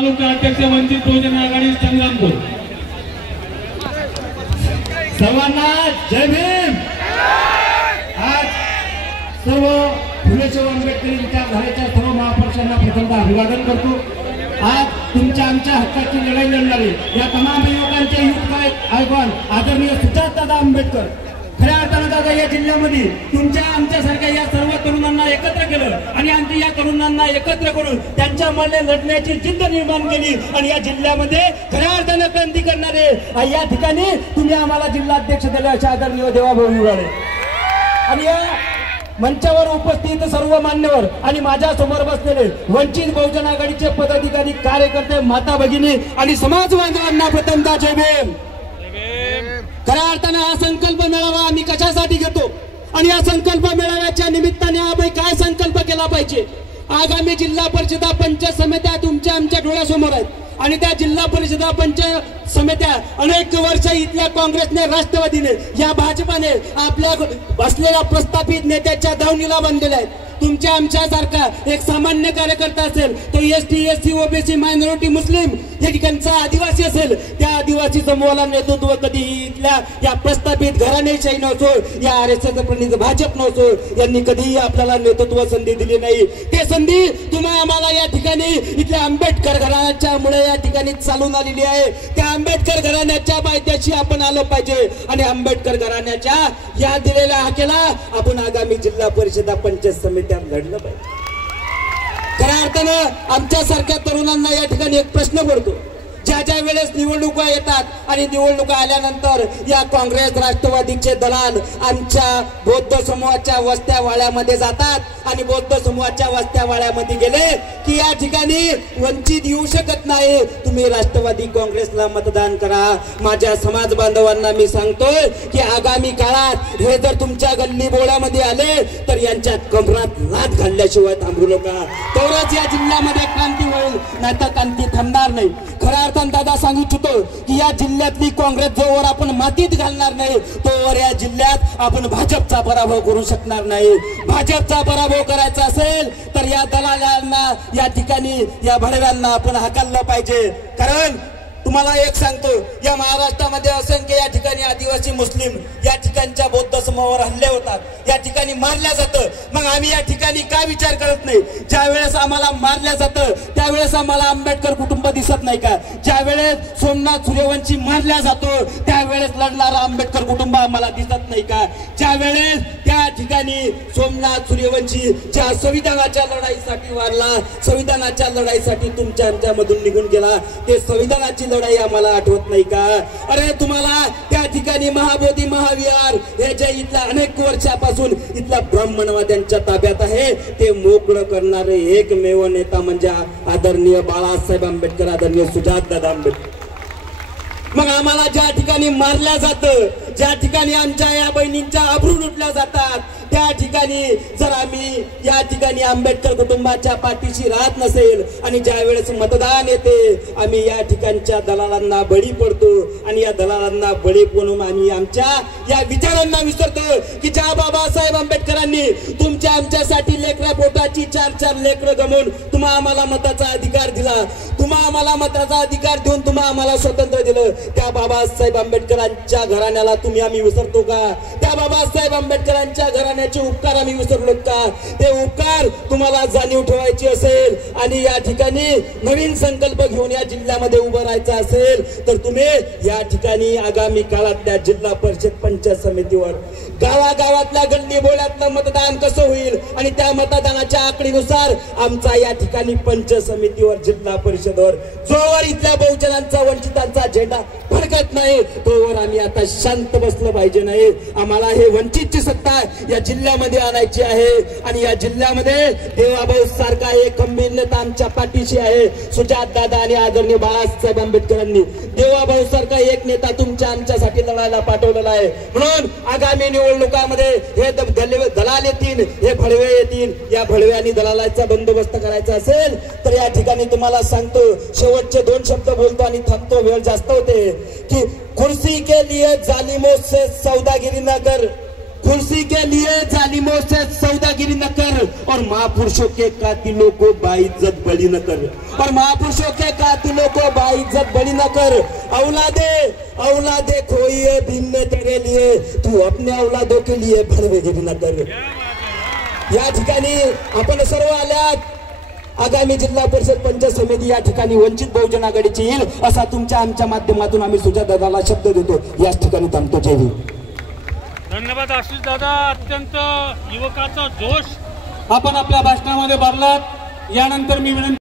तालुका अध्यक्ष वंचित बहुजन आघाडी संग्रामपूर। सर्वांना जय भीम। आज सर्व फुले शाहू आंबेडकरी विचारधारेच्या सर्व महापुरुषांना प्रथमतः अभिवादन करतो। आज तुमच्या आमच्या हक्काची लढाई लढणारे या तमाम युवकांचे युवक आयकॉन आदरणीय सुजातदादा आंबेडकर खऱ्या अर्थानं दादा या जिल्ह्यामध्ये तुमच्या आमच्यासारख्या या सर्व तरुणांना एकत्र केलं आणि आमच्या या तरुणांना एकत्र करून त्यांच्यामध्ये लढण्याची जिद्द निर्माण केली आणि या जिल्ह्यामध्ये खऱ्या अर्थानं क्रांती करणारे या ठिकाणी तुम्ही आम्हाला जिल्हाध्यक्ष दिले असे आदरणीय देवाभाऊ युवाळे आणि या मंचावर उपस्थित सर्व मान्यवर आणि माझ्या समोर बसलेले वंचित बहुजन आघाडीचे पदाधिकारी कार्यकर्ते माता भगिनी आणि समाज बांधवांना प्रथमतः जय भीम। खऱ्या अर्थानं हा संकल्प मेळावा आम्ही कशासाठी घेतो आणि या संकल्प मेळाव्याच्या निमित्ताने आम्ही काय संकल्प केला पाहिजे। आगामी जिल्हा परिषदा पंचायत समित्या तुमच्या आमच्या डोळ्यासमोर आहेत आणि त्या जिल्हा परिषदा पंचायत समित्या अनेक वर्ष इथल्या काँग्रेसने राष्ट्रवादीने या भाजपाने आपल्या असलेल्या प्रस्थापित नेत्याच्या दावणीला बांधलेल्या आहेत। तुमच्या आमच्यासारखा एक सामान्य कार्यकर्ता असेल तो एसटी एससी ओबीसी मायनॉरिटी मुस्लिम या ठिकाणचा आदिवासी असेल त्या आदिवासी समूहाला नेतृत्व कधीही इथल्या या प्रस्थापित घराणेशाही नसो या RSS प्रणित भाजप नसो यांनी कधीही आपल्याला नेतृत्व संधी दिली नाही। ते संधी तुम्हाला आम्हाला या ठिकाणी इथल्या आंबेडकर घराण्याच्या मुळे या ठिकाणी चालून आलेली आहे। त्या आंबेडकर घराण्याच्या पायथ्याशी आपण आलो पाहिजे आणि आंबेडकर घराण्याच्या या दिलेल्या हाकेला आपण आगामी जिल्हा परिषदा पंचायत समित्यात लढलं पाहिजे। खऱ्या अर्थानं आमच्यासारख्या तरुणांना या ठिकाणी एक प्रश्न पडतो ज्या वेळेस निवडणुका येतात आणि निवडणुका आल्यानंतर या काँग्रेस राष्ट्रवादीचे दलाल आमच्या बौद्ध समूहाच्या वस्त्या वाड्यामध्ये जातात आणि बौद्ध समूहाच्या वस्त्या वाड्यामध्ये गेले की या ठिकाणी वंचित येऊ शकत नाही, तुम्ही राष्ट्रवादी काँग्रेसला मतदान करा। माझ्या समाज बांधवांना मी सांगतोय की आगामी काळात हे जर तुमच्या गल्ली बोळ्यामध्ये आले तर यांच्या कमरात लाथ घालल्याशिवाय थांबू नका, तरच या जिल्ह्यामध्ये क्रांती होईल, नाहीतर क्रांती थांबणार नाही। खऱ्या अर्थानं दादा सांगू इच्छितो की या जिल्ह्यातली काँग्रेस जोवर आपण मातीत घालणार नाही तोवर या जिल्ह्यात आपण भाजपचा पराभव करू शकणार नाही। भाजपचा पराभव करायचा असेल तर या दलालांना या ठिकाणी या भडव्यांना आपण हाकललं पाहिजे। कारण तुम्हाला एक सांगतो या महाराष्ट्रामध्ये असंख्य या ठिकाणी आदिवासी मुस्लिम या ठिकाणच्या बौद्ध समूहावर हल्ले होतात, या ठिकाणी मारल्या जातं। मग आम्ही या ठिकाणी काय विचार करत नाही, ज्या वेळेस आम्हाला मारल्या जातं त्यावेळेस आम्हाला आंबेडकर कुटुंब दिसत नाही का? ज्या वेळेस सोमनाथ सूर्यवंशी मारल्या जातो त्यावेळेस लढणारा आंबेडकर कुटुंब आम्हाला दिसत नाही का? ज्या वेळेस त्या ठिकाणी सोमनाथ सूर्यवंशी ज्या संविधानाच्या लढाईसाठी वारला, संविधानाच्या लढाईसाठी तुमच्या आमच्यामधून निघून गेला, ते संविधानाची लढाई आम्हाला आठवत नाही का? अरे तुम्हाला त्या ठिकाणी महाबोधी महाविहार हे जे इथल्या अनेक वर्षापासून इथल्या ब्राह्मणवाद्यांच्या ताब्यात आहे ते मोकळं करणारे एकमेव नेता म्हणजे आदरणीय बाळासाहेब आंबेडकर, आदरणीय सुजातदादा आंबेडकर। मग आम्हाला ज्या ठिकाणी मारल्या जातं, ज्या ठिकाणी आमच्या या बहिणींच्या अब्रू लुटल्या जातात त्या ठिकाणी जर आम्ही या ठिकाणी आंबेडकर कुटुंबाच्या पाठीशी राहत नसेल आणि ज्या वेळेस मतदान येते आम्ही या ठिकाणच्या दलालांना बळी पडतो आणि या दलालांना बळी पडून आम्ही आमच्या या विचारांना विसरतो की ज्या बाबासाहेब आंबेडकरांनी तुमच्या आमच्यासाठी लेकरा पोटाची 4-4 लेकरं गमवून तुम्हा आम्हाला मताचा अधिकार दिला, तुम्हा आम्हाला मताचा अधिकार देऊन तुम्हा आम्हाला स्वातंत्र्य दिलं, त्या बाबासाहेब आंबेडकरांच्या घराण्याला तुम्ही आम्ही विसरतो का? त्या बाबासाहेब आंबेडकरांच्या घराण्याचे उपकार आम्ही विसरलो का? ते उपकार तुम्हाला जाणीव ठेवायची असेल आणि या ठिकाणी नवीन संकल्प घेऊन या जिल्ह्यामध्ये उभं राहायचं असेल तर तुम्ही या ठिकाणी आगामी काळातल्या जिल्हा परिषद पंचायत समितीवर गावागावातल्या गल्ली बोळ्यातलं मतदान कसं होईल आणि त्या मतदानाच्या आकडेनुसार आमचा या ठिकाणी पंचायत समितीवर जिल्हा परिषदवर जोवर इथल्या बहुजनांचा वंचितांचा झेंडा फडकत नाही तोवर आम्ही आता शांत बसलं पाहिजे नाही। आम्हाला हे वंचितची सत्ता या जिल्ह्यामध्ये आणायची आहे आणि या जिल्ह्यामध्ये देवाभाऊ सारखा एक खंबीर नेता आमच्या पाठीशी आहे। सुजातदादा आणि आदरणीय बाळासाहेब आंबेडकरांनी देवाभाऊ सारखा एक नेता तुमच्या आमच्यासाठी लढायला पाठवलेला आहे। म्हणून आगामी निवडणुकामध्ये हे दलाल येतील, हे भडवे येतील, या भडवे आणि दलालाचा बंदोबस्त करायचा असेल तर या ठिकाणी तुम्हाला सांगतो शेवटचे 2 शब्द बोलतो आणि थांबतो, वेळ जास्त होते कि कुर्सी के लिए जालिमों से सौदागिरी न कर, कुर्सी के लिए जालिमों से सौदागिरी न कर और महापुरुषों के कातिलों को बाइज्जत बलि न कर, और महापुरुषों के नको, बाइज्जत बड़ी न कर। औलादे खोइए भिन्न तेरे लिए, तू अपने औलादों के लिए भडवेगिरी न कर। या ठिकाणी आपण सर्व आल्यात। आगामी जिल्हा परिषद पंचायत समिती या ठिकाणी वंचित बहुजन आघाडीची येईल असा आमच्या माध्यमातून आम्ही सुजातदादाला शब्द देतो। याच ठिकाणी थांबतो। जय भीम। धन्यवाद आशिष दादा, अत्यंत युवकाचा जोश आपण आपल्या भाषणामध्ये भरलात। यानंतर मी विनंती